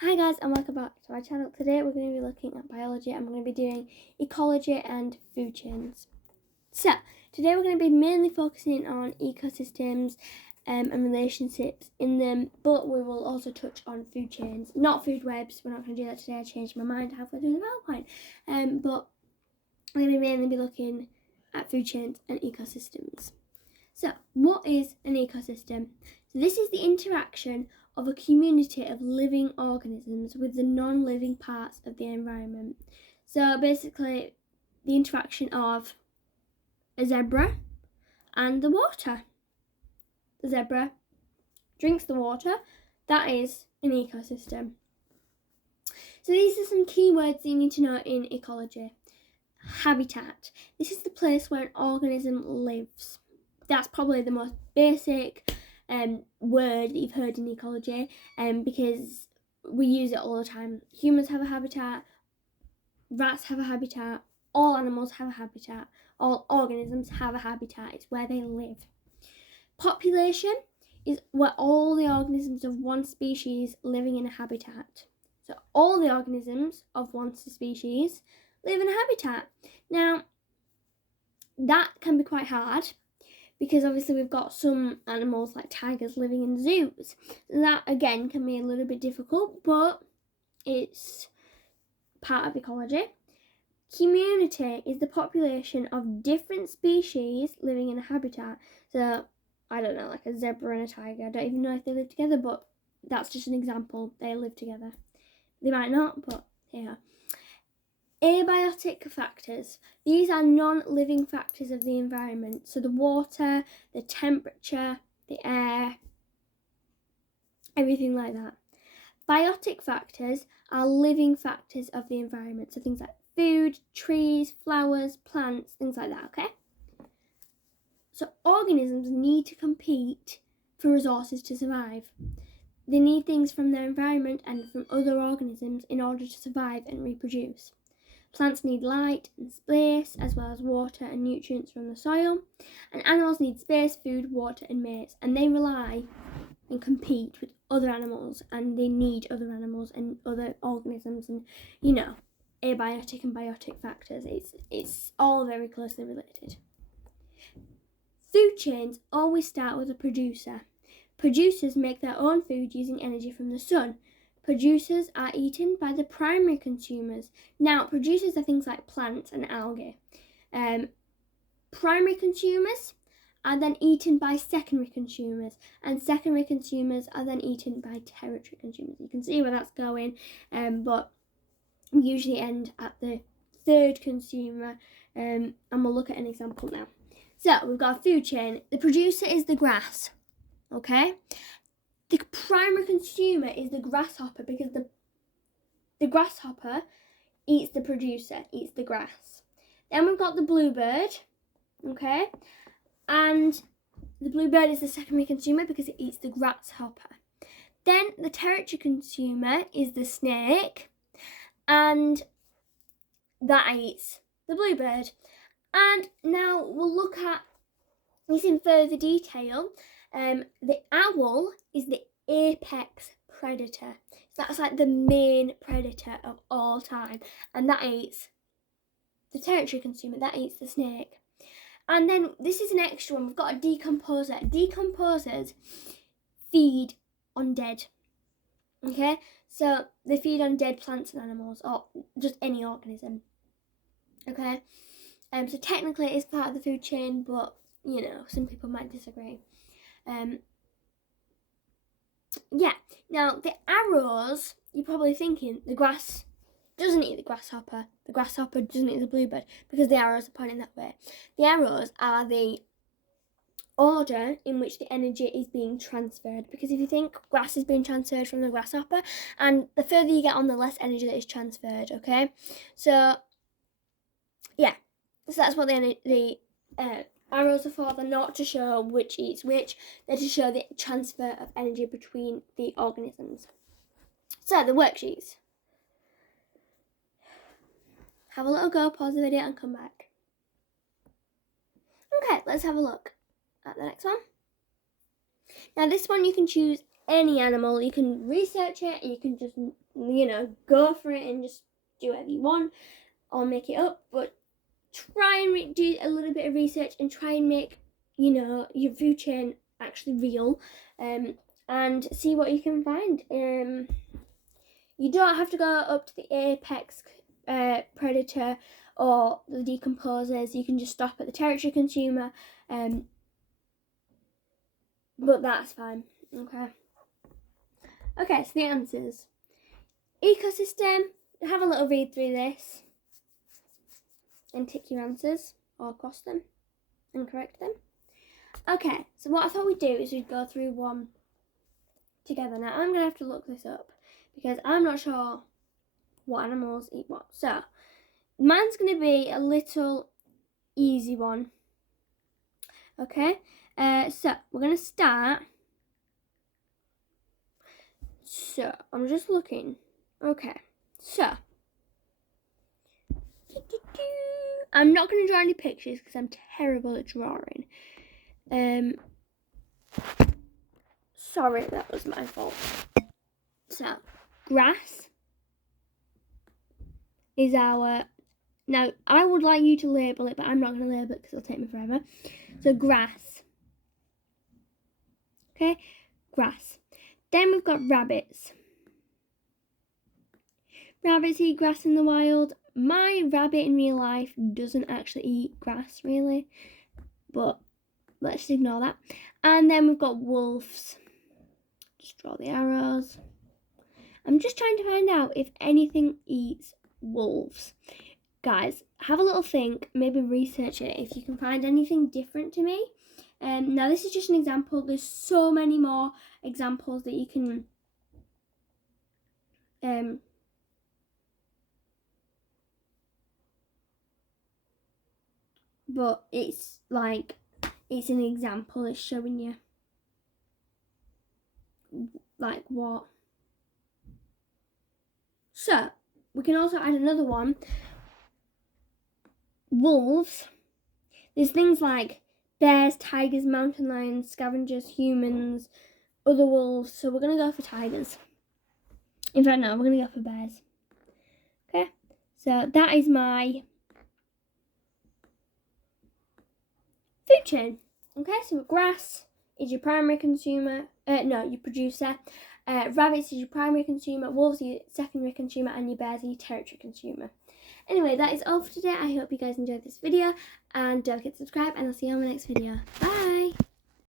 Hi guys and welcome back to my channel. Today we're going to be looking at biology and we're going to be doing ecology and food chains. So today we're going to be mainly focusing on ecosystems and relationships in them, but we will also touch on food chains, not food webs. We're not going to do that today. I changed my mind halfway through the PowerPoint. But we're going to mainly be looking at food chains and ecosystems. So what is an ecosystem? So this is the interaction of a community of living organisms with the non-living parts of the environment. So basically the interaction of a zebra and the water. The zebra drinks the water. That is an ecosystem. So these are some key words that you need to know in ecology. Habitat. This is the place where an organism lives. That's probably the most basic word that you've heard in ecology, because we use it all the time. Humans have a habitat, rats have a habitat, all animals have a habitat, all organisms have a habitat. It's where they live. Population is where all the organisms of one species living in a habitat. So all the organisms of one species live in a habitat. Now, that can be quite hard, because obviously we've got some animals like tigers living in zoos. That again can be a little bit difficult, but it's part of ecology. Community is the population of different species living in a habitat. So I don't know, like a zebra and a tiger. I don't even know if they live together, but that's just an example. They live together. They might not, but yeah. Abiotic factors. These are non-living factors of the environment. So the water, the temperature, the air, everything like that. Biotic factors are living factors of the environment. So things like food, trees, flowers, plants, things like that, okay? So organisms need to compete for resources to survive. They need things from their environment and from other organisms in order to survive and reproduce. Plants need light and space, as well as water and nutrients from the soil. And animals need space, food, water, and mates. And they rely and compete with other animals, and they need other animals and other organisms, and abiotic and biotic factors. It's all very closely related. Food chains always start with a producer. Producers make their own food using energy from the sun. Producers are eaten by the primary consumers. Now, producers are things like plants and algae. Primary consumers are then eaten by secondary consumers, and secondary consumers are then eaten by tertiary consumers. You can see where that's going, but we usually end at the third consumer, and we'll look at an example now. So we've got a food chain. The producer is the grass, okay? The primary consumer is the grasshopper, because the grasshopper eats the producer, eats the grass. Then we've got the bluebird, okay? And the bluebird is the secondary consumer because it eats the grasshopper. Then the tertiary consumer is the snake, and that eats the bluebird. And now we'll look at this in further detail. The owl is the apex predator. That's like the main predator of all time, and that eats the tertiary consumer, that eats the snake. And then this is an extra one. We've got a decomposer. Decomposers feed on dead. Okay, so they feed on dead plants and animals, or just any organism. Okay, so technically it's part of the food chain, but some people might disagree. Yeah, now the arrows, you're probably thinking the grass doesn't eat the grasshopper doesn't eat the bluebird, because the arrows are pointing that way. The arrows are the order in which the energy is being transferred, because if you think, grass is being transferred from the grasshopper, and the further you get on, the less energy that is transferred, okay? So yeah, so that's what the arrows are for. They're not to show which eats which, they're to show the transfer of energy between the organisms. So the worksheets. Have a little go, pause the video and come back. Okay, let's have a look at the next one. Now this one you can choose any animal. You can research it, and you can just, you know, go for it and just do whatever you want or make it up. But try and do a little bit of research and try and make, you know, your food chain actually real, and see what you can find. You don't have to go up to the apex predator or the decomposers. You can just stop at the territory consumer, but that's fine. Okay, so the answers. Ecosystem, have a little read through this and tick your answers or cross them and correct them. Okay, so what I thought we'd do is we'd go through one together. Now I'm going to have to look this up because I'm not sure what animals eat what. So mine's going to be a little easy one. Okay, so we're going to start. So I'm just looking. Okay, so I'm not going to draw any pictures because I'm terrible at drawing. Sorry, that was my fault. So grass is our, now I would like you to label it, but I'm not going to label it because it'll take me forever. So grass. Okay, grass. Then we've got rabbits. Rabbits eat grass in the wild. My rabbit in real life doesn't actually eat grass really, but let's just ignore that. And then we've got wolves. Just draw the arrows. I'm just trying to find out if anything eats wolves. Guys, have a little think, maybe research it if you can find anything different to me. Now this is just an example. There's so many more examples that you can but it's like, it's an example. It's showing you like what. So we can also add another one. Wolves. There's things like bears, tigers, mountain lions, scavengers, humans, other wolves. So we're going to go for tigers. In fact, no, we're going to go for bears. Okay, so that is my food chain. Okay, so grass is your primary consumer. Your producer. Rabbits is your primary consumer. Wolves are your secondary consumer. And your bears are your territory consumer. Anyway, that is all for today. I hope you guys enjoyed this video. And don't forget to subscribe. And I'll see you on my next video. Bye!